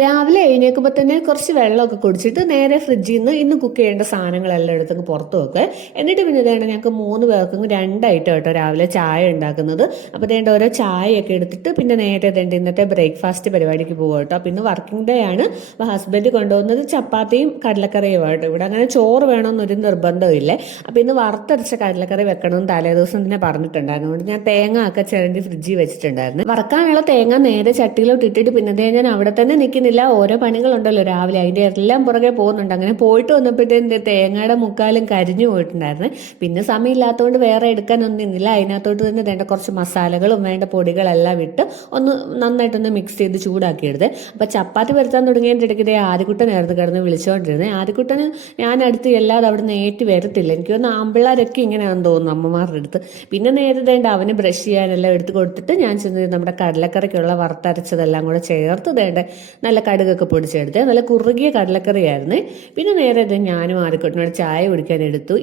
രാവിലെ എഴുന്നേൽക്കുമ്പോൾ തന്നെ കുറച്ച് വെള്ളമൊക്കെ കുടിച്ചിട്ട് നേരെ ഫ്രിഡ്ജിൽ നിന്ന് ഇന്ന് കുക്ക് ചെയ്യേണ്ട സാധനങ്ങളെല്ലാം എടുത്തങ്ങ് പുറത്ത് വെക്കുക. എന്നിട്ട് പിന്നെ ഇതേണ്ട ഞങ്ങൾക്ക് 3 പേർക്കും 2 ഐറ്റം കേട്ടോ രാവിലെ ചായ ഉണ്ടാക്കുന്നത്. അപ്പോൾ ഇതേണ്ട ഓരോ ചായയൊക്കെ എടുത്തിട്ട് പിന്നെ നേരെ ഇതേണ്ട ഇന്നത്തെ ബ്രേക്ക്ഫാസ്റ്റ് പരിപാടിക്ക് പോകും കേട്ടോ. അപ്പോൾ ഇന്ന് വർക്കിംഗ് ഡേ ആണ്. അപ്പോൾ ഹസ്ബൻഡ് കൊണ്ടുപോകുന്നത് ചപ്പാത്തിയും കടലക്കറിയും കേട്ടോ. ഇവിടെ അങ്ങനെ ചോറ് വേണമെന്നൊരു നിർബന്ധമില്ലേ. അപ്പോൾ ഇന്ന് വറുത്തരച്ച കടലക്കറി വെക്കണമെന്ന് തലേദിവസം തന്നെ പറഞ്ഞിട്ടുണ്ടായിരുന്നു. അതുകൊണ്ട് ഞാൻ തേങ്ങ ഒക്കെ ചിരണ്ടി ഫ്രിഡ്ജിൽ വെച്ചിട്ടുണ്ടായിരുന്നു. വറക്കാനുള്ള തേങ്ങ നേരെ ചട്ടിയിലോട്ട് ഇട്ടിട്ട് പിന്നെ ഞാൻ അവിടെ തന്നെ നിൽക്കുന്നില്ല. ഓരോ പണികളുണ്ടല്ലോ രാവിലെ, അതിൻ്റെ എല്ലാം പുറകെ പോകുന്നുണ്ട്. അങ്ങനെ പോയിട്ട് വന്നപ്പോഴത്തേൻ്റെ തേങ്ങയുടെ മുക്കാലും കരിഞ്ഞു പോയിട്ടുണ്ടായിരുന്നു. പിന്നെ സമയമില്ലാത്തതുകൊണ്ട് വേറെ എടുക്കാനൊന്നുമില്ല. അതിനകത്തോട്ട് തന്നെ വേണ്ട കുറച്ച് മസാലകളും വേണ്ട പൊടികളെല്ലാം ഇട്ട് ഒന്ന് നന്നായിട്ടൊന്ന് മിക്സ് ചെയ്ത് ചൂടാക്കി എടുത്ത്. അപ്പോൾ ചപ്പാത്തി വരുത്താൻ തുടങ്ങിയതിൻ്റെ ഇടയ്ക്ക് ഇതേ ആദ്യക്കുട്ടനായിരുന്നു കിടന്ന് വിളിച്ചുകൊണ്ടിരുന്നത്. ആദ്യക്കുട്ടന് ഞാൻ അടുത്ത് എല്ലാതെ അവിടെ നിന്ന് ഏറ്റ് വരത്തില്ല. എനിക്ക് തോന്നുന്നു ആമ്പിള്ളേരൊക്കെ ഇങ്ങനെയാണെന്ന് തോന്നുന്നു അമ്മമാരുടെ അടുത്ത്. പിന്നെ നേരത്തെ വേണ്ട അവന് ബ്രഷ് ചെയ്യാനെല്ലാം എടുത്ത് കൊടുത്തിട്ട് ഞാൻ ചെന്ന് നമ്മുടെ കടലക്കറിക്കുള്ള വറുത്തരച്ചതെല്ലാം കൂടെ ചേർത്ത് വേണ്ട നല്ല കടുകൊക്കെ പൊടിച്ചെടുത്ത് നല്ല കുറുകിയ കടലക്കറിയായിരുന്നു. പിന്നെ നേരെ ഞാനും ആദ്യക്കുട്ടനോട് ചായ കുടിക്കാൻ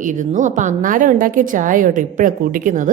ഇരുന്നു. അപ്പോൾ അന്നേരം ഉണ്ടാക്കിയ ചായ കേട്ടോ ഇപ്പോഴാണ് കുടിക്കുന്നത്.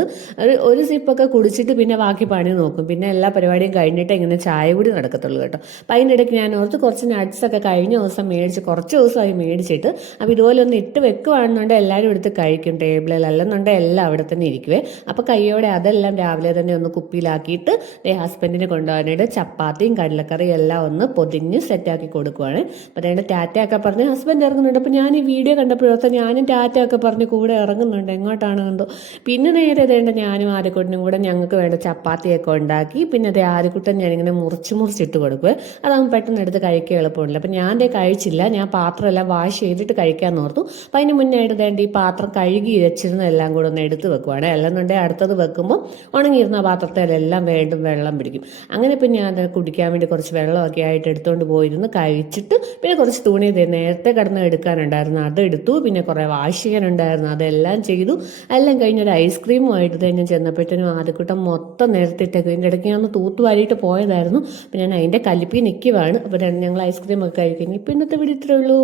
ഒരു സിപ്പൊക്കെ കുടിച്ചിട്ട് പിന്നെ ബാക്കി പണി നോക്കും. പിന്നെ എല്ലാ പരിപാടിയും കഴിഞ്ഞിട്ട് ഇങ്ങനെ ചായ കൂടി നടക്കത്തുള്ളൂ കേട്ടോ. അപ്പം അതിൻ്റെ ഇടയ്ക്ക് ഞാൻ ഓർത്ത് കുറച്ച് നട്ട്സൊക്കെ കഴിഞ്ഞ ദിവസം മേടിച്ച് കുറച്ച് ദിവസമായി മേടിച്ചിട്ട്. അപ്പോൾ ഇതുപോലെ ഒന്ന് ഇട്ട് വെക്കുവാണെന്നുണ്ടെങ്കിൽ എല്ലാവരും എടുത്ത് കഴിക്കും ടേബിളിൽ, അല്ലെന്നുണ്ടെങ്കിൽ എല്ലാം അവിടെ തന്നെ ഇരിക്കുവേ. അപ്പോൾ കയ്യോടെ അതെല്ലാം രാവിലെ തന്നെ ഒന്ന് കുപ്പിയിലാക്കിയിട്ട് ഹസ്ബൻഡിന് കൊണ്ടുപോകാനായിട്ട് ചപ്പാത്തിയും കടലക്കറിയും എല്ലാം ഒന്ന് പൊതിഞ്ഞ് സെറ്റാക്കി കൊടുക്കുവാണ്. അപ്പോൾ അതുകൊണ്ട് ടാറ്റയൊക്കെ പറഞ്ഞ് ഹസ്ബൻഡ് ഇറങ്ങുന്നുണ്ട്. അപ്പോൾ ഞാൻ ഈ വീഡിയോ കണ്ടപ്പോഴൊക്കെ ഞാനും ടാറ്റയൊക്കെ പറഞ്ഞ് കൂടെ ഇറങ്ങുന്നുണ്ട്. എങ്ങോട്ടാണ് കണ്ടോ. പിന്നെ നേരെ ഇതേണ്ട ഞാനും ആര്യക്കുട്ടനും കൂടെ ഞങ്ങൾക്ക് വേണ്ട ചപ്പാത്തിയൊക്കെ ഉണ്ടാക്കി. പിന്നെ അതേ ആര്യക്കുട്ടൻ ഞാനിങ്ങനെ മുറിച്ചിട്ട് കൊടുക്കുവേ. അതാകുമ്പോൾ പെട്ടെന്ന് എടുത്ത് കഴിക്കാൻ എളുപ്പമുണ്ടല്ലോ. അപ്പോൾ ഞാൻ കഴിച്ചില്ല. ഞാൻ പാത്രമെല്ലാം വാഷ് ചെയ്തിട്ട് കഴിക്കാൻ ഓർത്തു. അപ്പോൾ അതിന് മുന്നേ ആയിട്ട് വേണ്ട ഈ പാത്രം കഴുകി വെച്ചിരുന്നതെല്ലാം കൂടെ ഒന്ന് എടുത്ത് വെക്കുവാണ്. അല്ലെന്നുണ്ടെങ്കിൽ അടുത്തത് വെക്കുമ്പോൾ ഉണങ്ങിയിരുന്ന പാത്രത്തിലെല്ലാം വീണ്ടും വെള്ളം പിടിക്കും. അങ്ങനെ പിന്നെ ഞാൻ കുടിക്കാൻ വേണ്ടി കുറച്ച് വെള്ളമൊക്കെ ആയിട്ട് എടുത്തുകൊണ്ട് പോയിരുന്നു. കഴിച്ചിട്ട് പിന്നെ കുറച്ച് തുണി നേരത്തെ കിടന്ന് എടുക്കാനുണ്ടായിരുന്നു, അതെടുത്തു. പിന്നെ കുറേ വാഷ് ചെയ്യാനുണ്ടായിരുന്നു, അതെല്ലാം ചെയ്തു. എല്ലാം കഴിഞ്ഞൊരു ഐസ്ക്രീമുമായിട്ട് തന്നെ ചെന്നപ്പോഴത്തേനും ആദ്യക്കൂട്ടം മൊത്തം നേരത്തിട്ടേക്കും. ഇതിൻ്റെ ഇടയ്ക്ക് ഞാൻ ഒന്ന് തൂത്തുവാരിയിട്ട് പോയതായിരുന്നു. പിന്നെ ഞാൻ അതിൻ്റെ കലിപ്പി നിൽക്കുവാണ്. അപ്പോൾ ഞങ്ങൾ ഐസ്ക്രീമൊക്കെ കഴിക്കുന്നു. ഇപ്പോൾ ഇന്നത്തെ വീഡിയോ ഇത്രയേ ഉള്ളൂ.